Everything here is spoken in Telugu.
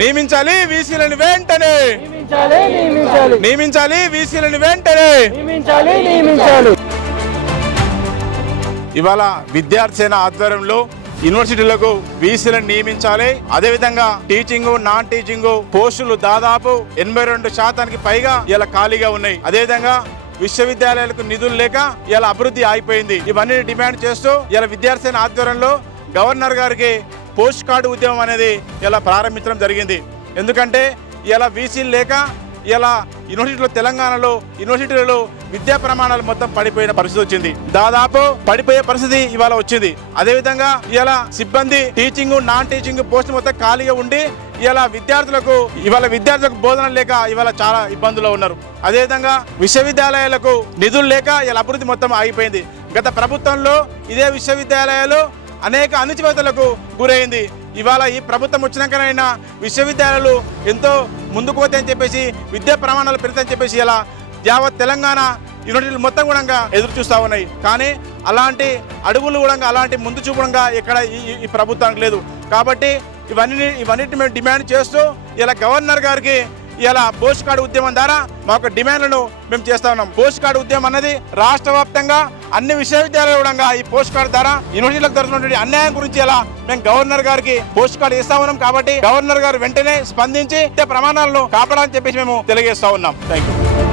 నియమించాలి వీసీలను వెంటనే. నియమించాలి వీసీలను వెంటనే. ఇవాళ విద్యార్థి ఆధ్వర్యంలో యూనివర్సిటీలకు వీసీలను నియమించాలి. అదేవిధంగా టీచింగ్ నాన్ టీచింగ్ పోస్టులు దాదాపు ఎనభై రెండు శాతానికి పైగా ఇలా ఖాళీగా ఉన్నాయి. అదేవిధంగా విశ్వవిద్యాలయాలకు నిధులు లేక ఇలా అభివృద్ధి ఆగిపోయింది. ఇవన్నీ డిమాండ్ చేస్తూ ఇలా విద్యార్థి ఆధ్వర్యంలో గవర్నర్ గారికి పోస్ట్ కార్డు ఉద్యమం అనేది ఇలా ప్రారంభించడం జరిగింది. ఎందుకంటే ఇలా బీసీలు లేక ఇలా యూనివర్సిటీలో తెలంగాణలో యూనివర్సిటీలలో విద్యా ప్రమాణాలు మొత్తం పడిపోయిన పరిస్థితి వచ్చింది. దాదాపు పడిపోయే పరిస్థితి ఇవాళ వచ్చింది. అదేవిధంగా ఇలా సిబ్బంది టీచింగ్ నాన్ టీచింగ్ పోస్ట్ మొత్తం ఖాళీగా ఉండి ఇలా విద్యార్థులకు ఇవాళ విద్యార్థులకు బోధన లేక ఇవాళ చాలా ఇబ్బందుల్లో ఉన్నారు. అదేవిధంగా విశ్వవిద్యాలయాలకు నిధులు లేక ఇలా అభివృద్ధి మొత్తం ఆగిపోయింది. గత ప్రభుత్వంలో ఇదే విశ్వవిద్యాలయాలు అనేక అణచివేతలకు గురైంది. ఇవాళ ఈ ప్రభుత్వం వచ్చినాకనైనా విశ్వవిద్యాలయాలు ఎంతో ముందుకు పోతాయని చెప్పేసి విద్యా ప్రమాణాలు పెడతాయని చెప్పేసి ఇలా యావత్ తెలంగాణ యూనివర్సిటీలు మొత్తం కూడా ఎదురు చూస్తూ ఉన్నాయి. కానీ అలాంటి అడుగులు కూడా అలాంటి ముందు చూపడంగా ఇక్కడ ఈ ఈ- ఈ ప్రభుత్వానికి లేదు. కాబట్టి ఇవన్నీ ఇవన్నిటి మేము డిమాండ్ చేస్తూ ఇలా గవర్నర్ గారికి ఇలా పోస్ట్ కార్డు ఉద్యమం ద్వారా మా యొక్క డిమాండ్లను మేము చేస్తా ఉన్నాం. పోస్ట్ కార్డు ఉద్యమం అనేది రాష్ట్ర వ్యాప్తంగా అన్ని విశ్వవిద్యాలయాలు కూడా ఈ పోస్ట్ కార్డు ద్వారా యూనివర్సిటీలకు జరుగుతున్నటువంటి అన్యాయం గురించి ఇలా మేము గవర్నర్ గారికి పోస్ట్ కార్డు ఇస్తా ఉన్నాం కాబట్టి గవర్నర్ గారు వెంటనే స్పందించి ప్రమాణాలను కాపాడాలని చెప్పేసి మేము తెలియజేస్తా ఉన్నాం. Thank you